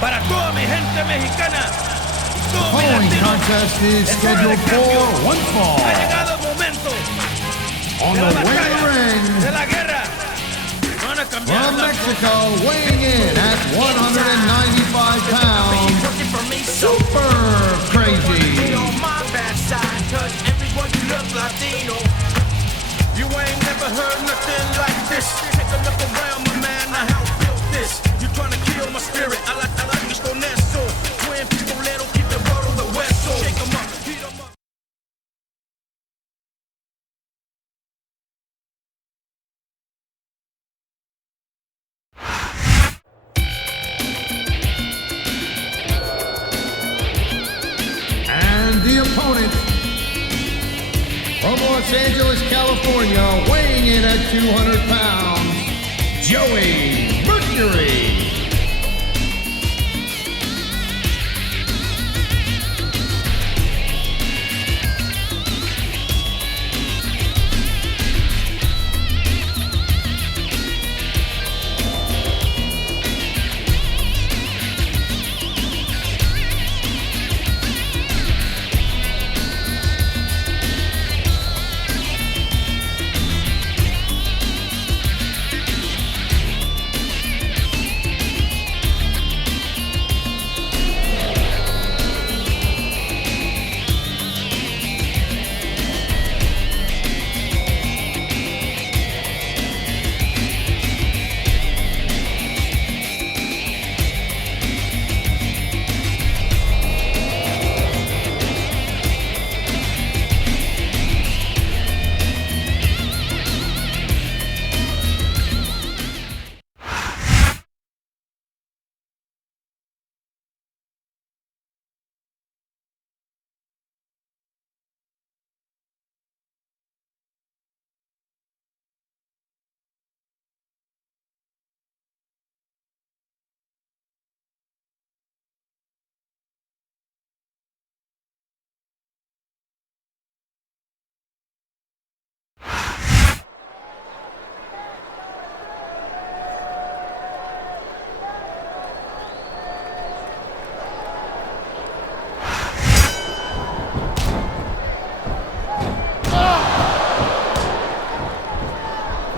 Para toda mi gente mexicana y todos mis Following latinos, contest is es hora de scheduled cambio. for one fall. Ha llegado el momento On de the la way to the batalla, ring, de la guerra. Van a cambiar from las Mexico, weighing in at 195 pounds, Super Crazy. You ain't never heard nothing like this. Take a look around, my man. I help build this. You trying to kill my spirit. I like this con eso. Twin pistolero, keep it roll the hueso. Shake 'em up, beat 'em up. And the opponent, from Los Angeles, California, weighing in at 200 pounds, Joey Mercury.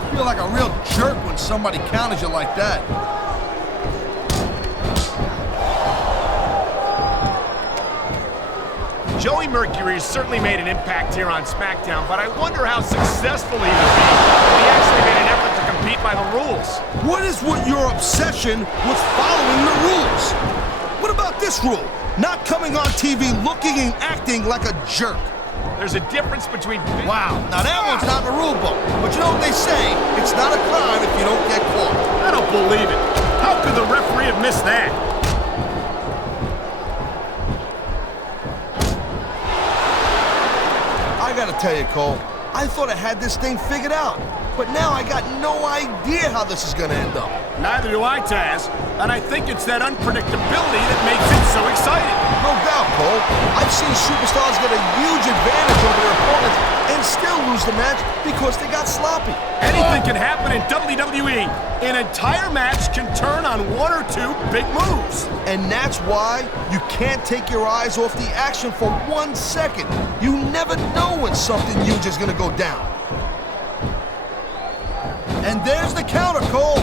You feel like a real jerk when somebody counters you like that. Joey Mercury has certainly made an impact here on SmackDown, but I wonder how successful he would be if he actually made an effort to compete by the rules. What is with your obsession with following the rules? What about this rule? Not coming on TV looking and acting like a jerk. There's a difference between... Wow, now that one's not in the rule book. But you know what they say, it's not a crime if you don't get caught. I don't believe it. How could the referee have missed that? I gotta tell you, Cole, I thought I had this thing figured out. But now I got no idea how this is gonna end up. Neither do I, Taz. And I think it's that unpredictability that makes it so exciting. No doubt, Cole. I've seen superstars get a huge advantage over their opponents and still lose the match because they got sloppy. Anything can happen in WWE. An entire match can turn on one or two big moves. And that's why you can't take your eyes off the action for 1 second. You never know when something huge is gonna go down. And there's the counter, Cole.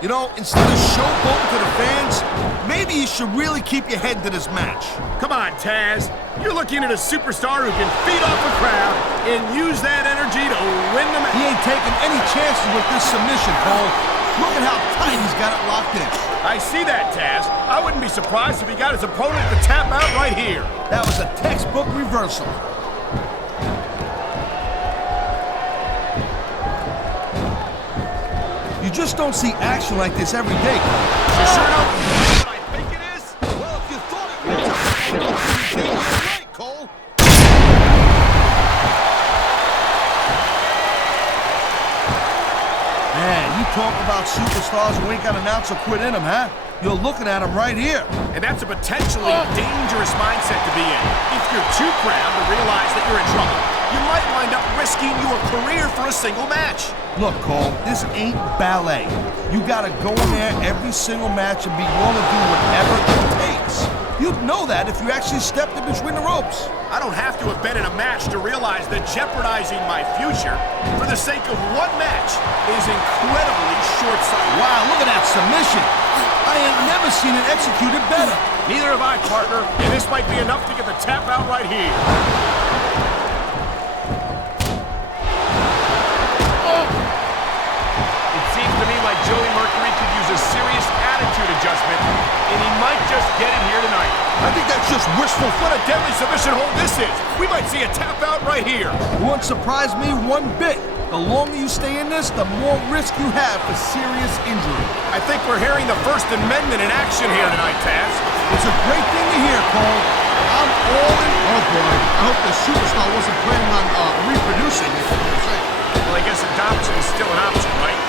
You know, instead of showboating to the fans, maybe you should really keep your head to this match. Come on, Taz. You're looking at a superstar who can feed off the crowd and use that energy to win the match. He ain't taking any chances with this submission, Cole. Look at how tight he's got it locked in. I see that, Taz. I wouldn't be surprised if he got his opponent to tap out right here. That was a textbook reversal. You just don't see action like this every day, Cole. You sure don't what I think it is? Well, if you thought it was, you're right, Cole. Man, you talk about superstars who ain't got an ounce of quit in them, huh? You're looking at him right here. And that's a potentially dangerous mindset to be in. If you're too proud to realize that you're in trouble, you might wind up risking your career for a single match. Look, Cole, this ain't ballet. You gotta go in there every single match and be willing to do whatever it takes. You'd know that if you actually stepped in between the ropes. I don't have to have been in a match to realize that jeopardizing my future for the sake of one match is incredibly short-sighted. Wow, look at that submission. I ain't never seen it executed better. Neither have I, partner, and this might be enough to get the tap out right here. It seems to me like Joey Mercury could use a serious attitude adjustment, and he might just get it here tonight. I think that's just wishful. What a deadly submission hold this is. We might see a tap out right here. Won't surprise me one bit. The longer you stay in this, the more risk you have for serious injury. I think we're hearing the First Amendment in action here tonight, Taz. It's a great thing to hear, Cole. I'm all in. Oh, boy. I hope the superstar wasn't planning on reproducing. Well, I guess adoption is still an option, right?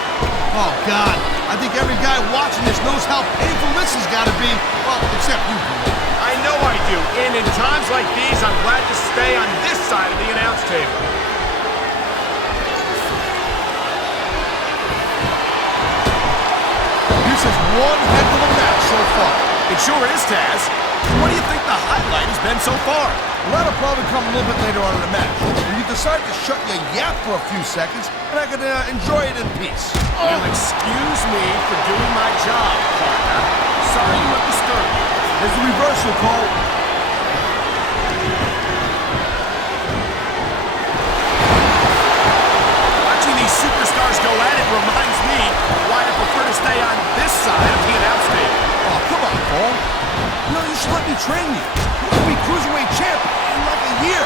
Oh, God. I think every guy watching this knows how painful this has got to be. Well, except you, Cole. I know I do. And in times like these, I'm glad to stay on this side of the announce table. This is one heck of a match so far. It sure is, Taz. What do you think the highlight has been so far? Well, that'll probably come a little bit later on in the match. When you decide to shut your yap for a few seconds, and I can enjoy it in peace. You'll excuse me for doing my job, partner. Sorry to disturb you. There's the reversal, Cole. Watching these superstars go at it reminds me why I prefer to stay on this side of the announce table. Oh, come on, Cole. You know, you should let me train you. You could be Cruiserweight champ in like a year.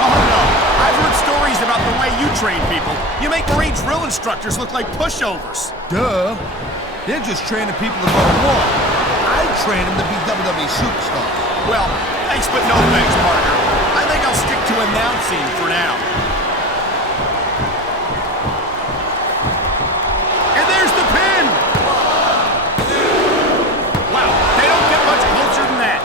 Oh, no. I've heard stories about the way you train people. You make Marine drill instructors look like pushovers. Duh. They're just training people to go to war. I train them to be WWE superstars. Well, thanks but no thanks, partner. I think I'll stick to announcing for now. And there's the pin! Wow, they don't get much closer than that.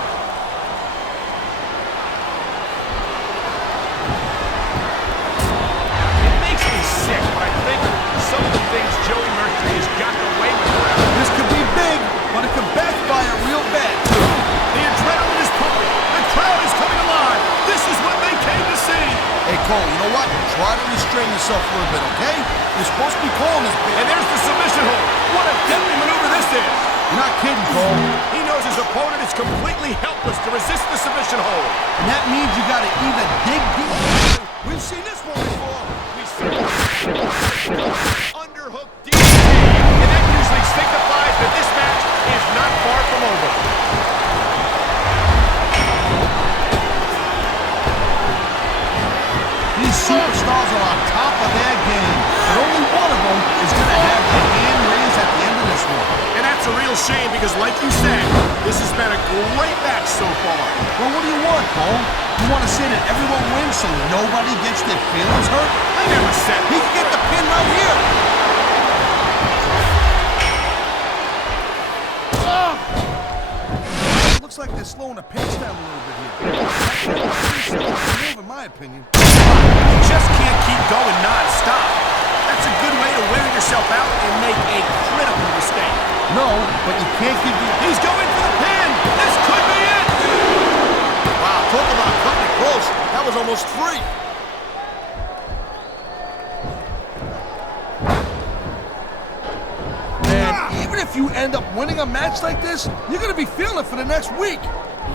It makes me sick, but I think some of the things Joey Mercury has gotten away with forever. This could be big, but it could backfire real bad, too. The adrenaline is pumping. The crowd is coming alive. This is what they came to see. Hey, Cole, you know what? Try to restrain yourself a little bit, okay? You're supposed to be calling this big. And there's the submission hold. What a deadly maneuver this is. You're not kidding, Cole. He knows his opponent is completely helpless to resist the submission hold. And that means you gotta either dig deep. We've seen this one before. We see underhook deep. And that usually signifies that this match is not far from over. These superstars are on top of their game, but only one of them is going to have their hand raised at the end of this one. And that's a real shame because, like you said, this has been a great match so far. Well, what do you want, Cole? You want to say that everyone wins so nobody gets their feelings hurt? I never said He can get the pin right here. Looks like they're slowing the pace down a little bit here. Move, in my opinion. You just can't keep going non-stop. That's a good way to wear yourself out and make a critical mistake. No, but you can't give the... He's going for the pin! This could be it! Wow, talk about cutting it close. That was almost free. And even if you end up winning a match like this, you're going to be feeling it for the next week.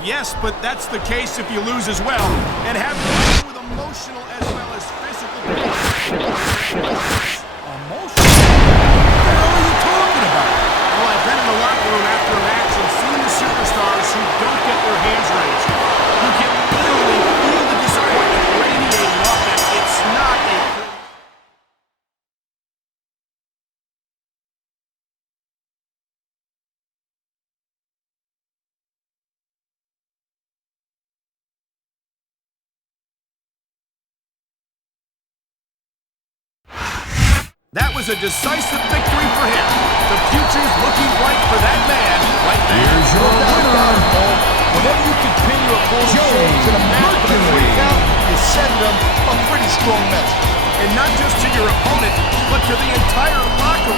Yes, but that's the case if you lose as well. And have to deal with emotional as well as physical pain. Emotional? What the hell are you talking about? Well, I've been in the locker room after a match and seen the superstars who don't get their hands raised. You can literally feel the disappointment radiating off them. It's not a... That was a decisive victory for him. The future's looking bright for that man right there. Here's your winner, Whenever you can pin your opponent's shoulders to the mat for the 3 count, you send them a pretty strong message. And not just to your opponent, but to the entire locker